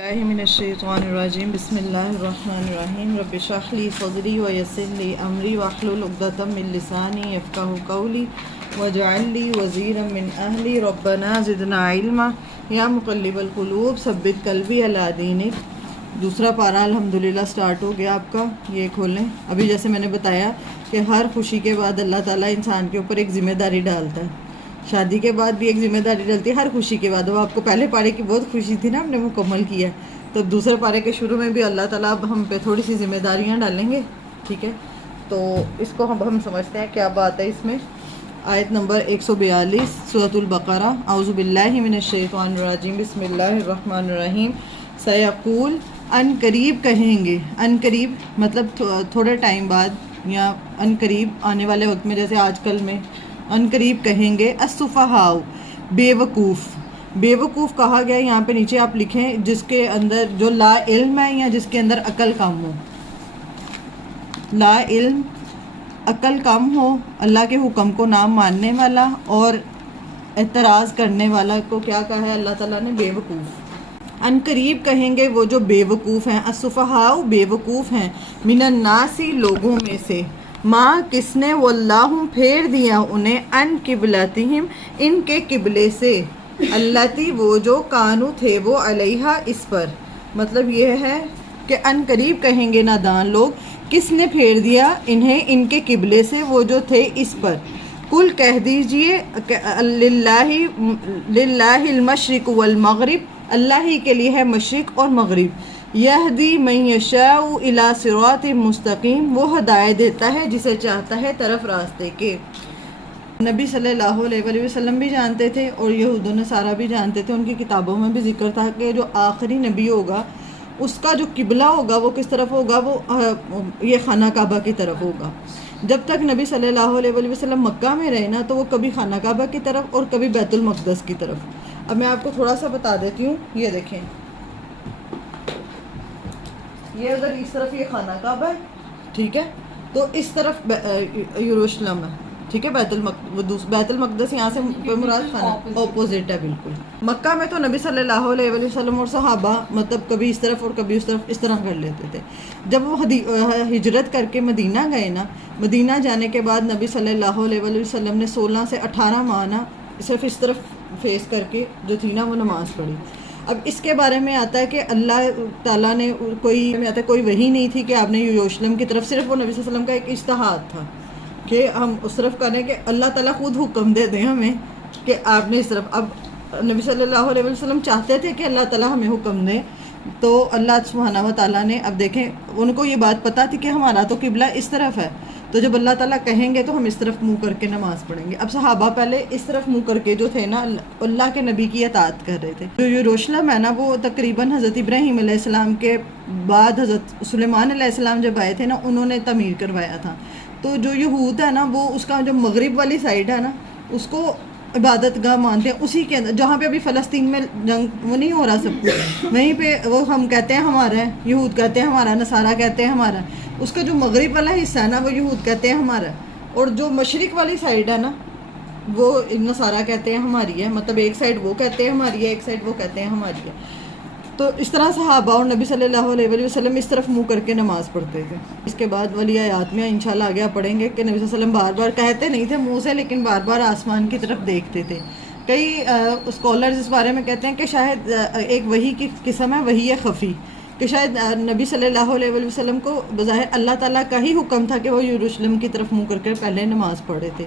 اللہ من الشیطان الرجیم بسم اللہ الرحمن الرحیم رب اشرح لی صدری ویسر لی امری واحلل عقدۃ من لسانی یفقهوا قولی واجعل لی وزیرا من اہلی ربنا زدنا علما یا مقلب القلوب ثبت قلبی علی دینک۔ دوسرا پارہ الحمدللہ سٹارٹ ہو گیا آپ کا، یہ کھولیں۔ ابھی جیسے میں نے بتایا کہ ہر خوشی کے بعد اللہ تعالیٰ انسان کے اوپر ایک ذمہ داری ڈالتا ہے، شادی کے بعد بھی ایک ذمہ داری ڈلتی ہے، ہر خوشی کے بعد۔ وہ آپ کو پہلے پارے کی بہت خوشی تھی نا، ہم نے مکمل کیا، تو دوسرے پارے کے شروع میں بھی اللہ تعالیٰ اب ہم پہ تھوڑی سی ذمہ داریاں ڈالیں گے، ٹھیک ہے؟ تو اس کو ہم سمجھتے ہیں کیا بات ہے اس میں۔ آیت نمبر 142 سورۃ البقرہ۔ اعوذ باللہ من الشیطان الرجیم بسم اللہ الرحمن الرحیم۔ سیقول، ان قریب کہیں گے، ان قریب مطلب تھوڑے ٹائم بعد یا ان قریب آنے والے وقت میں، جیسے آج کل میں ان قریب کہیں گے السفہاء، بے وقوف۔ بے وقوف کہا گیا یہاں پہ نیچے آپ لکھیں جس کے اندر جو لا علم ہے یا جس کے اندر عقل کم ہو۔ لا علم، عقل کم ہو، اللہ کے حکم کو نہ ماننے والا اور اعتراض کرنے والا کو کیا کہا ہے اللہ تعالیٰ نے؟ بے وقوف۔ ان قریب کہیں گے وہ جو بے وقوف ہیں، السفہاء بے وقوف ہیں، من الناس لوگوں میں سے، ماں کس نے واللہ پھیر دیا انہیں، ان قبلتہم ان کے قبلے سے، اللتی وہ جو کانو تھے وہ علیہا اس پر۔ مطلب یہ ہے کہ ان قریب کہیں گے نادان لوگ، کس نے پھیر دیا انہیں ان کے قبلے سے، وہ جو تھے اس پر۔ کل کہہ دیجئے للہ المشرق والمغرب، اللہ ہی کے لیے ہے مشرق اور مغرب، یہدی من یشاء الی صراط مستقیم، وہ ہدایت دیتا ہے جسے چاہتا ہے طرف راستے کے۔ نبی صلی اللہ علیہ وآلہ وسلم بھی جانتے تھے اور یہود و نصارہ بھی جانتے تھے، ان کی کتابوں میں بھی ذکر تھا کہ جو آخری نبی ہوگا اس کا جو قبلہ ہوگا وہ کس طرف ہوگا؟ وہ یہ خانہ کعبہ کی طرف ہوگا۔ جب تک نبی صلی اللہ علیہ وآلہ وسلم مکہ میں رہے نا، تو وہ کبھی خانہ کعبہ کی طرف اور کبھی بیت المقدس کی طرف۔ اب میں آپ کو تھوڑا سا بتا دیتی ہوں، یہ دیکھیں، یہ ادھر اس طرف یہ خانہ کعبہ ہے، ٹھیک ہے؟ تو اس طرف یروشلم ہے، ٹھیک ہے؟ بیت المقدس یہاں سے مراد خانہ اپوزٹ ہے بالکل۔ مکہ میں تو نبی صلی اللہ علیہ وآلہ وسلم اور صحابہ مطلب کبھی اس طرف اور کبھی اس طرف اس طرح کر لیتے تھے۔ جب وہ ہجرت کر کے مدینہ گئے نا، مدینہ جانے کے بعد نبی صلی اللہ علیہ وآلہ وسلم نے 16 سے 18 ماہ نا صرف اس طرف فیس کر کے جو تھی نا وہ نماز پڑھی۔ اب اس کے بارے میں آتا ہے کہ اللہ تعالیٰ نے کوئی وحی نہیں تھی کہ آپ نے یروشلم کی طرف، صرف وہ نبی صلی اللہ علیہ وسلم کا ایک اجتہاد تھا کہ ہم اس طرف کریں، کہ اللہ تعالیٰ خود حکم دے دیں ہمیں کہ آپ نے اس طرف۔ اب نبی صلی اللہ علیہ وسلم چاہتے تھے کہ اللہ تعالیٰ ہمیں حکم دے، تو اللہ سبحانہ و تعالیٰ نے، اب دیکھیں ان کو یہ بات پتہ تھی کہ ہمارا تو قبلہ اس طرف ہے، تو جب اللہ تعالیٰ کہیں گے تو ہم اس طرف منہ کر کے نماز پڑھیں گے۔ اب صحابہ پہلے اس طرف منہ کر کے جو تھے نا اللہ کے نبی کی اطاعت کر رہے تھے۔ جو یروشلم ہے نا وہ تقریباً حضرت ابراہیم علیہ السلام کے بعد حضرت سلیمان علیہ السلام جب آئے تھے نا، انہوں نے تعمیر کروایا تھا۔ تو جو یہود ہے نا وہ اس کا جو مغرب والی سائڈ ہے نا اس کو عبادت گاہ مانتے ہیں، اسی کے اندر جہاں پہ ابھی فلسطین میں جنگ وہ نہیں ہو رہا سب کچھ، وہیں پہ وہ ہم کہتے ہیں ہمارا ہے، یہود کہتے ہیں ہمارا، نصارہ کہتے ہیں ہمارا، اس کا جو مغرب والا حصہ ہے نا وہ یہود کہتے ہیں ہمارا، اور جو مشرق والی سائڈ ہے نا وہ نصارہ کہتے ہیں ہماری ہے، مطلب ایک سائڈ وہ کہتے ہیں ہماری ہے، ایک سائڈ وہ کہتے ہیں ہماری ہے۔ تو اس طرح صحابہ اور نبی صلی اللہ علیہ وآلہ وسلم اس طرف منہ کر کے نماز پڑھتے تھے۔ اس کے بعد والی آیات میں انشاءاللہ آگے آپ پڑھیں گے کہ نبی صلی اللہ علیہ وسلم بار بار کہتے نہیں تھے منہ سے، لیکن بار بار آسمان کی طرف دیکھتے تھے۔ کئی اسکالرز اس بارے میں کہتے ہیں کہ شاید ایک وحی کی قسم ہے، وحی خفی، کہ شاید نبی صلی اللہ علیہ وآلہ وسلم کو بظاہر اللہ تعالیٰ کا ہی حکم تھا کہ وہ یروشلم کی طرف منہ کر کے پہلے نماز پڑھے تھے،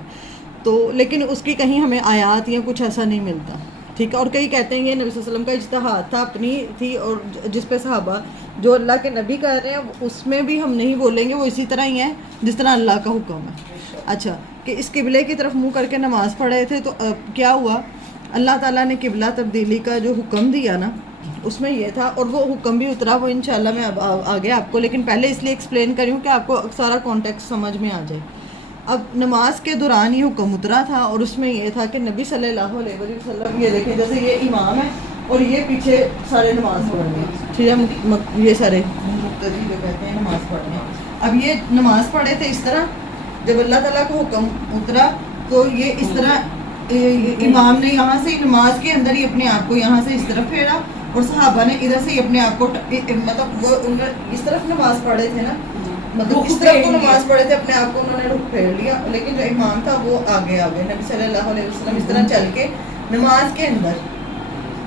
تو لیکن اس کی کہیں ہمیں آیات یا کچھ ایسا نہیں ملتا، ٹھیک ہے؟ اور کئی کہتے ہیں یہ نبی صلی اللہ علیہ وسلم کا اجتہاد تھا، اپنی تھی، اور جس پہ صحابہ جو اللہ کے نبی کہہ رہے ہیں اس میں بھی ہم نہیں بولیں گے، وہ اسی طرح ہی ہے جس طرح اللہ کا حکم ہے۔ اچھا، کہ اس قبلے کی طرف منہ کر کے نماز پڑھے تھے، تو کیا ہوا؟ اللہ تعالیٰ نے قبلہ تبدیلی کا جو حکم دیا نا اس میں یہ تھا، اور وہ حکم بھی اترا، وہ انشاءاللہ میں اب آگے آپ کو، لیکن پہلے اس لیے ایکسپلین کری ہوں کہ آپ کو سارا کانٹیکسٹ سمجھ میں آ جائے۔ اب نماز کے دوران یہ حکم اترا تھا، اور اس میں یہ تھا کہ نبی صلی اللہ علیہ وسلم، یہ دیکھیں جیسے یہ امام ہے اور یہ پیچھے سارے نماز پڑھ رہے ہیں، ٹھیک ہے؟ یہ سارے مقتدی جو کہتے ہیں نماز پڑھنے، اب یہ نماز پڑھے تھے اس طرح، جب اللہ تعالیٰ کا حکم اترا تو یہ اس طرح امام نے یہاں سے نماز کے اندر ہی اپنے آپ کو یہاں سے اس طرف پھیرا اور صحابہ نے ادھر سے ہی اپنے آپ کو مطلب وہ اس طرف نماز پڑھے تھے نا, مطلب اس طرف کو نماز پڑھے تھے, اپنے آپ کو انہوں نے رخ پھیر لیا, لیکن جو امام تھا وہ آگے آگے نبی صلی اللہ علیہ وسلم اس طرح چل کے نماز کے اندر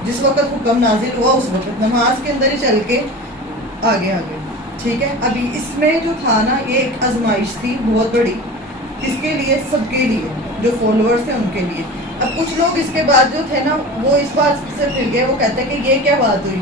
جس وقت حکم نازل ہوا اس وقت نماز کے اندر ہی چل کے آگے آگے. ٹھیک ہے, ابھی اس میں جو تھا نا یہ ایک آزمائش تھی بہت بڑی, اس کے لیے سب کے لیے جو فالوورز تھے ان کے لیے. اب کچھ لوگ اس کے بعد جو تھے نا وہ اس بات سے پھر گئے, وہ کہتے ہیں کہ یہ کیا بات ہوئی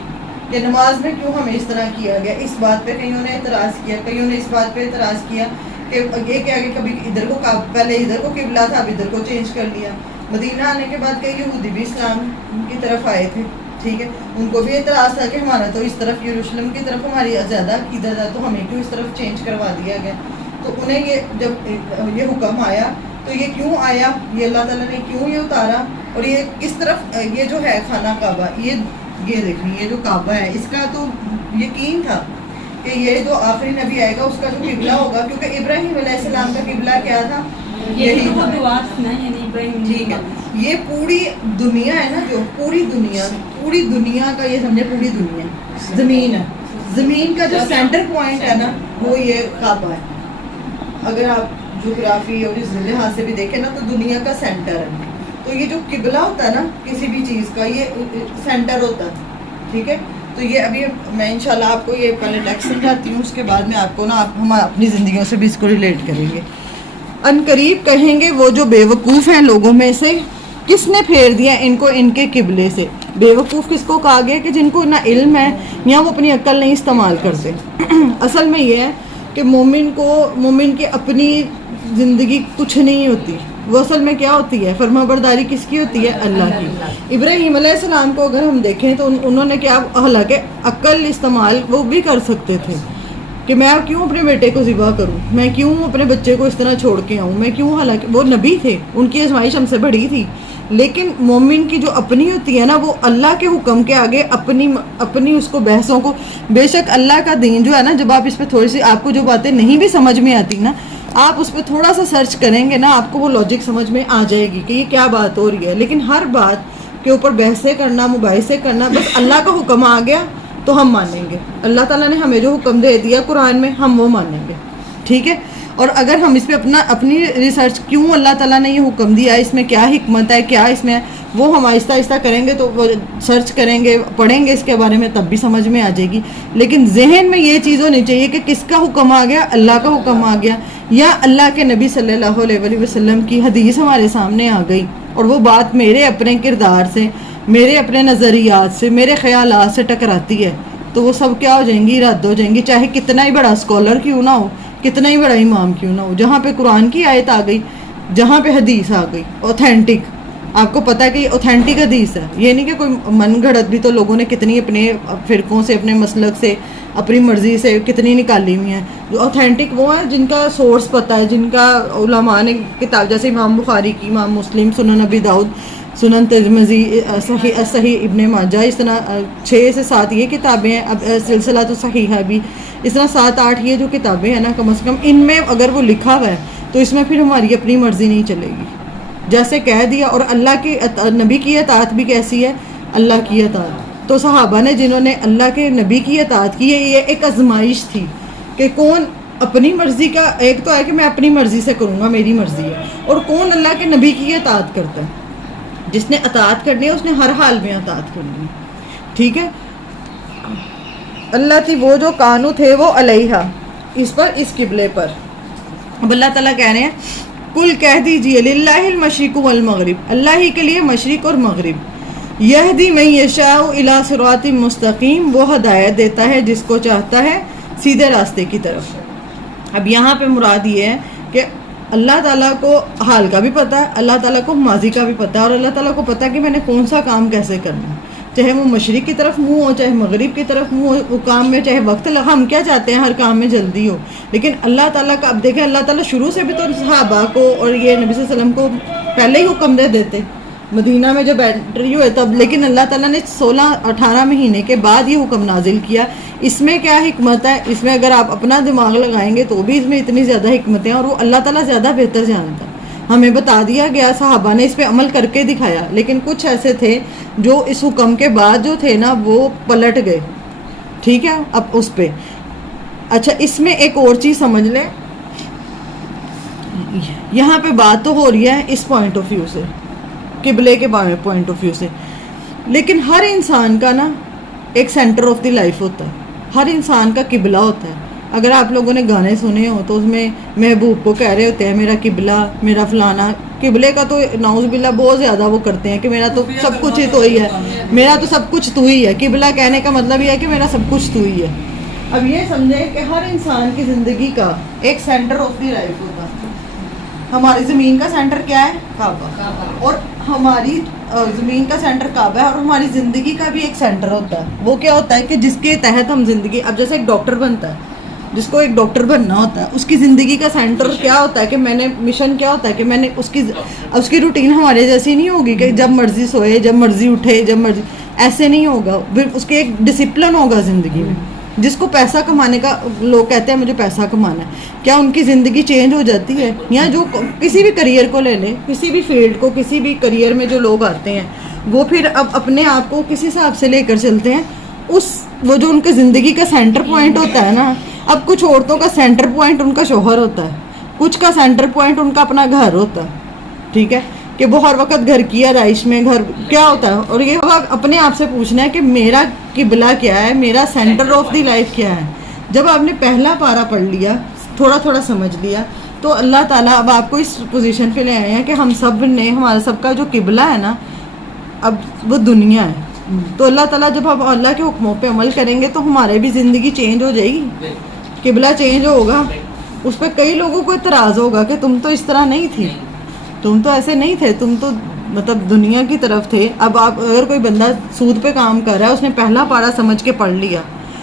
کہ نماز میں کیوں ہمیں اس طرح کیا گیا. اس بات پہ کئیوں نے اعتراض کیا, کئیوں نے اس بات پہ اعتراض کیا کہ یہ کیا کہ کبھی ادھر کو پہلے ادھر کو قبلہ تھا اب ادھر کو چینج کر لیا. مدینہ آنے کے بعد کئی یہودی بھی اسلام کی طرف آئے تھے. ٹھیک ہے, ان کو بھی اعتراض تھا کہ ہمارا تو اس طرف یروشلم کی طرف ہماری زیادہ عقیدت ہے تو ہمیں کیوں اس طرف چینج کروا دیا گیا. تو انہیں یہ جب یہ حکم آیا تو یہ کیوں آیا, یہ اللہ تعالیٰ نے کیوں یہ اتارا, اور یہ کس طرف یہ جو ہے خانہ کعبہ یہ دیکھیں یہ جو کعبہ ہے اس کا تو یقین تھا کہ یہ جو آخری نبی آئے گا اس کا جو قبلہ ہوگا, کیونکہ ابراہیم علیہ السلام کا قبلہ کیا تھا, یہی تھا. ٹھیک ہے, یہ پوری دنیا ہے نا, جو پوری دنیا کا یہ سمجھے پوری دنیا زمین ہے, زمین کا جو سینٹر پوائنٹ ہے نا وہ یہ کعبہ ہے. اگر آپ جغرافی اور اس لحاظ سے بھی دیکھیں نا تو دنیا کا سینٹر ہے. تو یہ جو قبلہ ہوتا ہے نا کسی بھی چیز کا یہ سینٹر ہوتا ہے. ٹھیک ہے, تو یہ ابھی میں انشاءاللہ آپ کو یہ پہلے ٹیکسٹ سمجھاتی ہوں, اس کے بعد میں آپ کو نا ہم اپنی زندگیوں سے بھی اس کو ریلیٹ کریں گے. ان قریب کہیں گے وہ جو بے وقوف ہیں لوگوں میں سے, کس نے پھیر دیا ان کو ان کے قبلے سے. بے وقوف کس کو کہا گیا کہ جن کو نہ علم ہے یا وہ اپنی عقل نہیں استعمال کرتے. اصل میں یہ ہے کہ مومن کی اپنی زندگی کچھ نہیں ہوتی, وہ اصل میں کیا ہوتی ہے, فرما برداری کس کی ہوتی ہے, اللہ کی. ابراہیم علیہ السلام کو اگر ہم دیکھیں تو انہوں نے کیا, حالانکہ عقل استعمال وہ بھی کر سکتے تھے کہ میں کیوں اپنے بیٹے کو ذبح کروں, میں کیوں اپنے بچے کو اس طرح چھوڑ کے آؤں, میں کیوں, حالانکہ وہ نبی تھے, ان کی آزمائش ہم سے بڑی تھی. لیکن مومن کی جو اپنی ہوتی ہے نا وہ اللہ کے حکم کے آگے اپنی اس کو بحثوں کو, بے شک اللہ کا دین جو ہے نا, جب آپ اس پہ تھوڑی سی آپ کو جو باتیں نہیں بھی سمجھ میں آتی نا, آپ اس پہ تھوڑا سا سرچ کریں گے نا آپ کو وہ لاجک سمجھ میں آ جائے گی کہ یہ کیا بات ہو رہی ہے. لیکن ہر بات کے اوپر بحثیں کرنا, مباحثے کرنا, بس اللہ کا حکم آ گیا تو ہم مانیں گے. اللہ تعالیٰ نے ہمیں جو حکم دے دیا قرآن میں ہم وہ مانیں گے. ٹھیک ہے, اور اگر ہم اس پہ اپنی ریسرچ کیوں اللہ تعالیٰ نے یہ حکم دیا, اس میں کیا حکمت ہے, کیا اس میں, وہ ہم آہستہ آہستہ کریں گے تو وہ سرچ کریں گے, پڑھیں گے اس کے بارے میں, تب بھی سمجھ میں آ جائے گی. لیکن ذہن میں یہ چیز ہونی چاہیے کہ کس کا حکم آ گیا, اللہ کا حکم آ گیا, یا اللہ کے نبی صلی اللہ علیہ وسلم کی حدیث ہمارے سامنے آ گئی, اور وہ بات میرے اپنے کردار سے, میرے اپنے نظریات سے, میرے خیالات سے ٹکراتی ہے, تو وہ سب کیا ہو جائیں گی, رد ہو جائیں گی, چاہے کتنا ہی بڑا اسکالر کیوں نہ ہو, کتنا ہی بڑا امام کیوں نہ ہو. جہاں پہ قرآن کی آیت آ گئی, جہاں پہ حدیث آ گئی اوتھینٹک, آپ کو پتہ ہے کہ یہ اوتھینٹک حدیث ہے, یہ نہیں کہ کوئی من گھڑت بھی تو لوگوں نے کتنی اپنے فرقوں سے, اپنے مسلک سے, اپنی مرضی سے کتنی نکالی ہوئی ہیں. جو اوتھینٹک وہ ہیں جن کا سورس پتہ ہے, جن کا علماء نے کتاب, جیسے امام بخاری کی, امام مسلم, سنن ابی داؤد, سنن ترمذی, صحیح ابن ماجہ, اس طرح 6 سے 7 یہ کتابیں ہیں. اب سلسلہ تو صحیح ہے بھی, اس طرح 7-8 یہ جو کتابیں ہیں نا, کم از کم ان میں اگر وہ لکھا ہوا ہے تو اس میں پھر ہماری اپنی مرضی نہیں چلے گی, جیسے کہہ دیا. اور اللہ کی نبی کی اطاعت بھی کیسی ہے, اللہ کی اطاعت. تو صحابہ نے جنہوں نے اللہ کے نبی کی اطاعت کی, یہ ایک آزمائش تھی کہ کون اپنی مرضی کا, ایک تو ہے کہ میں اپنی مرضی سے کروں گا, میری مرضی ہے, اور کون اللہ کے نبی کی اطاعت کرتا ہے. جس نے اطاعت کرنی ہے اس نے ہر حال میں اطاعت کرنی ہے. ٹھیک ہے, اللہ تھی وہ جو کانو تھے وہ علیہا, اس پر, اس قبلے پر. اب اللہ تعالیٰ کہہ رہے ہیں کل کہہ دیجئے للہ المشرق والمغرب, اللہ ہی کے لیے مشرق اور مغرب. یہدی من یشاء الی صراط مستقیم, وہ ہدایت دیتا ہے جس کو چاہتا ہے سیدھے راستے کی طرف. اب یہاں پہ مراد یہ ہے کہ اللہ تعالیٰ کو حال کا بھی پتہ ہے, اللہ تعالیٰ کو ماضی کا بھی پتہ ہے, اور اللہ تعالیٰ کو پتہ ہے کہ میں نے کون سا کام کیسے کرنا ہے, چاہے وہ مشرق کی طرف منہ ہو, چاہے مغرب کی طرف منہ ہو, وہ کام میں چاہے وقت لگا, ہم کیا چاہتے ہیں ہر کام میں جلدی ہو. لیکن اللہ تعالیٰ کا, اب دیکھیں اللہ تعالیٰ شروع سے بھی تو صحابہ کو اور یہ نبی صلی اللہ علیہ وسلم کو پہلے ہی حکم دے دیتے مدینہ میں جب انٹری ہوئے تب, لیکن اللہ تعالیٰ نے 16-18 مہینے کے بعد یہ حکم نازل کیا. اس میں کیا حکمت ہے, اس میں اگر آپ اپنا دماغ لگائیں گے تو بھی اس میں اتنی زیادہ حکمتیں ہیں, اور وہ اللہ تعالیٰ زیادہ بہتر جانتا ہے. ہمیں بتا دیا گیا, صحابہ نے اس پہ عمل کر کے دکھایا, لیکن کچھ ایسے تھے جو اس حکم کے بعد جو تھے نا وہ پلٹ گئے. ٹھیک ہے, اب اس پہ اچھا اس میں ایک اور چیز سمجھ لیں, یہاں پہ بات تو ہو رہی ہے اس پوائنٹ آف ویو سے, قبلے کے پوائنٹ آف ویو سے, لیکن ہر انسان کا نا ایک سینٹر آف دی لائف ہوتا ہے, ہر انسان کا قبلہ ہوتا ہے. اگر آپ لوگوں نے گانے سنے ہو تو اس میں محبوب کو کہہ رہے ہوتے ہیں میرا قبلہ, میرا فلانا. قبلے کا تو نعوذ باللہ بہت زیادہ وہ کرتے ہیں کہ میرا تو سب کچھ ہی تو ہی ہے, میرا تو سب کچھ تو ہی ہے. قبلہ کہنے کا مطلب یہ ہے کہ میرا سب کچھ تو ہی ہے. اب یہ سمجھیں کہ ہر انسان کی زندگی کا ایک سینٹر آف دی لائف ہوتا ہے. ہماری زمین کا سینٹر کیا ہے؟ کعبہ. اور ہماری زمین کا سینٹر کعبہ ہے, اور ہماری زندگی کا بھی ایک سینٹر ہوتا ہے. وہ کیا ہوتا ہے کہ جس کے تحت ہم زندگی, اب جیسے ایک ڈاکٹر بنتا ہے, جس کو ایک ڈاکٹر بننا ہوتا ہے, اس کی زندگی کا سینٹر کیا ہوتا ہے کہ میں نے مشن کیا ہوتا ہے کہ میں نے اس کی روٹین ہمارے جیسی نہیں ہوگی کہ جب مرضی سوئے, جب مرضی اٹھے, جب مرضی, ایسے نہیں ہوگا. پھر اس کے ایک ڈسپلن ہوگا زندگی میں. جس کو پیسہ کمانے کا, لوگ کہتے ہیں مجھے پیسہ کمانا ہے, کیا ان کی زندگی چینج ہو جاتی ہے؟ یا جو کسی بھی کریئر کو لے لیں, کسی بھی فیلڈ کو, کسی بھی کریئر میں جو لوگ آتے ہیں وہ پھر اب اپنے آپ کو کس حساب سے لے کر چلتے ہیں, وہ جو ان کے زندگی کا سینٹر پوائنٹ ہوتا ہے نا. اب کچھ عورتوں کا سینٹر پوائنٹ ان کا شوہر ہوتا ہے, کچھ کا سینٹر پوائنٹ ان کا اپنا گھر ہوتا ہے. ٹھیک ہے, کہ وہ ہر وقت گھر کی آرائش میں, گھر کیا ہوتا ہے. اور یہ اپنے آپ سے پوچھنا ہے کہ میرا قبلہ کیا ہے, میرا سینٹر آف دی لائف کیا ہے. جب آپ نے پہلا پارہ پڑھ لیا, تھوڑا تھوڑا سمجھ لیا, تو اللہ تعالیٰ اب آپ کو اس پوزیشن پہ لے آئے ہیں کہ ہم سب نے, ہمارا سب کا جو قبلہ ہے نا اب وہ دنیا ہے. تو اللہ تعالیٰ جب ہم اللہ کے حکموں پہ عمل کریں گے تو ہمارے بھی زندگی چینج ہو جائے گی, قبلہ چینج ہوگا. اس پہ کئی لوگوں کو اعتراض ہوگا کہ تم تو اس طرح نہیں تھی, تم تو ایسے نہیں تھے, تم تو مطلب دنیا کی طرف تھے. اب آپ اگر کوئی بندہ سود پہ کام کر رہا ہے, اس نے پہلا پارہ سمجھ کے پڑھ لیا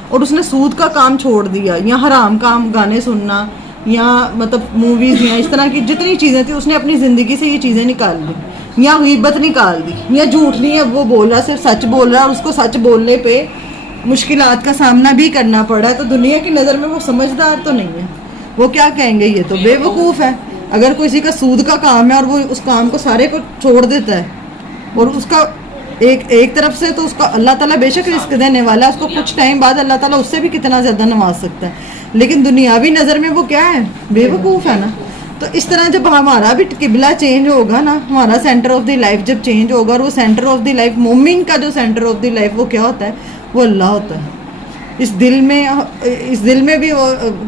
اور اس نے سود کا کام چھوڑ دیا, یا حرام کام, گانے سننا, یا مطلب موویز, یا اس طرح کی جتنی چیزیں تھیں اس نے اپنی زندگی سے یہ چیزیں نکال دی, یا غیبت نکال دی, یا جھوٹ نہیں اب وہ بول رہا, صرف سچ بول رہا ہے, اور اس کو سچ بولنے پہ مشکلات کا سامنا بھی کرنا پڑا ہے, تو دنیا کی نظر میں وہ سمجھدار تو نہیں ہے. وہ کیا کہیں گے, یہ تو بے وقوف ہے. اگر کسی کا سود کا کام ہے اور وہ اس کام کو سارے کو چھوڑ دیتا ہے, اور اس کا ایک طرف سے تو اس کا اللہ تعالیٰ بے شک رزق دینے والا ہے, اس کو کچھ ٹائم بعد اللہ تعالیٰ اس سے بھی کتنا زیادہ نواز سکتا ہے, لیکن دنیاوی نظر میں وہ کیا ہے, بے وقوف ہے نا. تو اس طرح جب ہمارا بھی قبلہ چینج ہوگا نا, ہمارا سینٹر آف دی لائف جب چینج ہوگا, اور وہ سینٹر آف دی لائف, مومن کا جو سینٹر آف دی لائف وہ کیا ہوتا ہے, وہ اللہ ہوتا ہے. اس دل میں بھی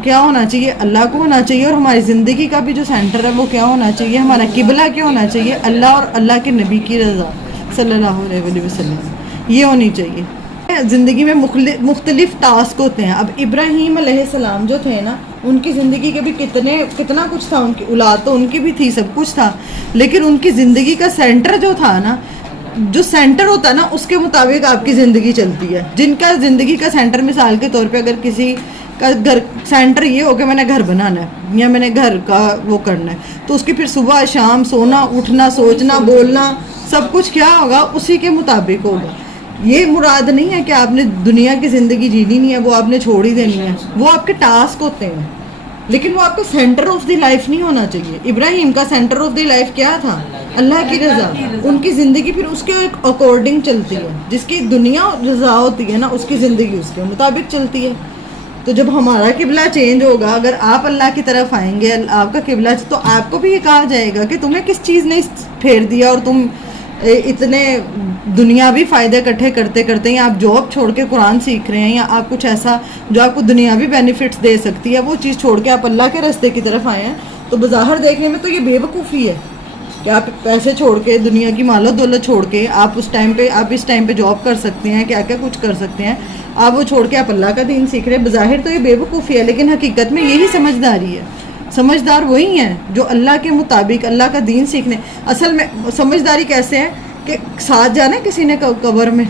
کیا ہونا چاہیے, اللہ کو ہونا چاہیے. اور ہماری زندگی کا بھی جو سینٹر ہے وہ کیا ہونا چاہیے, ہمارا قبلہ کیا ہونا چاہیے, اللہ اور اللہ کے نبی کی رضا صلی اللہ علیہ وسلم, یہ ہونی چاہیے. زندگی میں مختلف ٹاسک ہوتے ہیں. اب ابراہیم علیہ السلام جو تھے نا, ان کی زندگی کے بھی کتنا کچھ تھا, ان کی اولاد تو ان کی بھی تھی, سب کچھ تھا, لیکن ان کی زندگی کا سینٹر جو تھا نا, جو سینٹر ہوتا ہے نا اس کے مطابق آپ کی زندگی چلتی ہے. جن کا زندگی کا سینٹر, مثال کے طور پہ اگر کسی کا گھر سینٹر یہ ہو کہ میں نے گھر بنانا ہے, یا میں نے گھر کا وہ کرنا ہے, تو اس کی پھر صبح شام سونا, اٹھنا, سوچنا, بولنا, سب کچھ کیا ہوگا, اسی کے مطابق ہوگا. یہ مراد نہیں ہے کہ آپ نے دنیا کی زندگی جینی نہیں ہے, وہ آپ نے چھوڑ ہی دینی ہے. وہ آپ کے ٹاسک ہوتے ہیں, لیکن وہ آپ کا سینٹر آف دی لائف نہیں ہونا چاہیے. ابراہیم کا سینٹر آف دی لائف کیا تھا, اللہ کی رضا. ان کی زندگی پھر اس کے اکارڈنگ چلتی ہے, جس کی دنیا رضا ہوتی ہے نا, اس کی زندگی اس کے مطابق چلتی ہے. تو جب ہمارا قبلہ چینج ہوگا, اگر آپ اللہ کی طرف آئیں گے, آپ کا قبلہ, تو آپ کو بھی یہ کہا جائے گا کہ تمہیں کس چیز نے پھیر دیا, اور تم اتنے دنیاوی فائدے اکٹھے کرتے کرتے, یا آپ جاب چھوڑ کے قرآن سیکھ رہے ہیں, یا آپ کچھ ایسا جو آپ کو دنیاوی بینیفٹس دے سکتی ہے, وہ چیز چھوڑ کے آپ اللہ کے راستے کی طرف آئے ہیں. تو بظاہر دیکھنے میں تو یہ بے وقوفی ہے کہ آپ پیسے چھوڑ کے, دنیا کی مال و دولت چھوڑ کے, آپ اس ٹائم پہ جاب کر سکتے ہیں, کیا کیا کچھ کر سکتے ہیں, آپ وہ چھوڑ کے آپ اللہ کا دین سیکھ رہے ہیں. بظاہر تو یہ بے وقوفی ہے, لیکن حقیقت میں یہی سمجھداری ہے. سمجھدار وہی ہیں جو اللہ کے مطابق اللہ کا دین سیکھنے. اصل میں سمجھداری کیسے ہے کہ ساتھ جانا کسی نے قبر میں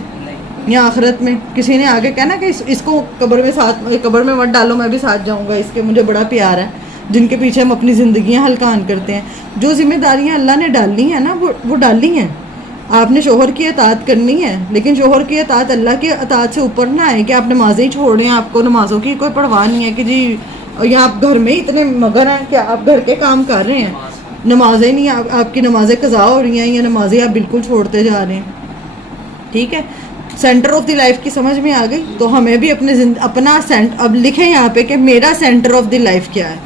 یا آخرت میں, کسی نے آگے کہنا کہ اس کو قبر میں مت ڈالو, میں بھی ساتھ جاؤں گا, اس کے مجھے بڑا پیار ہے, جن کے پیچھے ہم اپنی زندگیاں ہلکان کرتے ہیں. جو ذمہ داریاں اللہ نے ڈالنی ہیں نا, وہ ڈالنی ہیں. آپ نے شوہر کی اطاعت کرنی ہے, لیکن شوہر کی اطاعت اللہ کی اطاعت سے اوپر نہ آئے کہ آپ نمازیں ہی چھوڑ رہے ہیں, آپ کو نمازوں کی کوئی پرواہ نہیں ہے کہ جی, یا آپ گھر میں اتنے مگر ہیں کہ آپ گھر کے کام کر رہے ہیں. نمازیں نہیں آپ کی نمازیں قضا ہو رہی ہیں یا نمازیں آپ بالکل چھوڑتے جا رہے ہیں. ٹھیک ہے, سینٹر آف دی لائف کی سمجھ میں آ گئی. تو ہمیں بھی اپنا اب لکھیں یہاں پہ کہ میرا سینٹر آف دی لائف کیا ہے.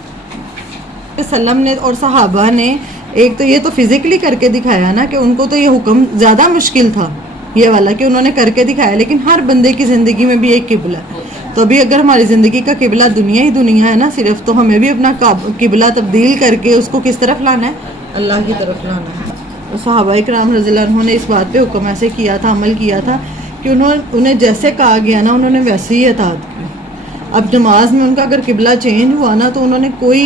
وسلم نے اور صحابہ نے ایک تو یہ تو فزیکلی کر کے دکھایا نا, کہ ان کو تو یہ حکم زیادہ مشکل تھا یہ والا کہ انہوں نے کر کے دکھایا, لیکن ہر بندے کی زندگی میں بھی ایک قبلہ ہے. تو ابھی اگر ہماری زندگی کا قبلہ دنیا ہی دنیا ہے نا صرف, تو ہمیں بھی اپنا قبلہ تبدیل کر کے اس کو کس طرف لانا ہے, اللہ کی طرف لانا ہے. صحابہ کرام رضی اللہ عنہ نے اس بات پہ حکم ایسے کیا تھا, عمل کیا تھا کہ انہیں جیسے کہا گیا نا انہوں نے ویسے ہی اطاعت کی. اب نماز میں ان کا اگر قبلہ چینج ہوا نا تو انہوں نے کوئی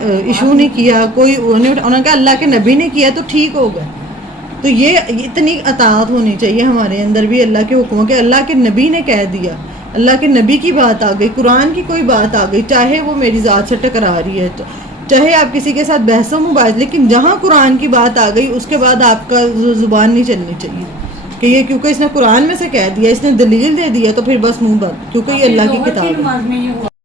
ایشو نہیں کیا, انہوں نے کہا اللہ کے نبی نے کیا تو ٹھیک ہو گیا. تو یہ اتنی اطاعت ہونی چاہیے ہمارے اندر بھی اللہ کے حکموں کے. اللہ کے نبی نے کہہ دیا, اللہ کے نبی کی بات آ گئی, قرآن کی کوئی بات آ گئی, چاہے وہ میری ذات سے ٹکرا رہی ہے, چاہے آپ کسی کے ساتھ بحث و مباحثہ, لیکن جہاں قرآن کی بات آ گئی اس کے بعد آپ کا زبان نہیں چلنی چاہیے کہ یہ کیونکہ اس نے قرآن میں سے کہہ دیا, اس نے دلیل دے دیا تو پھر بس منہ بند, کیونکہ یہ اللہ کی کتاب ہے.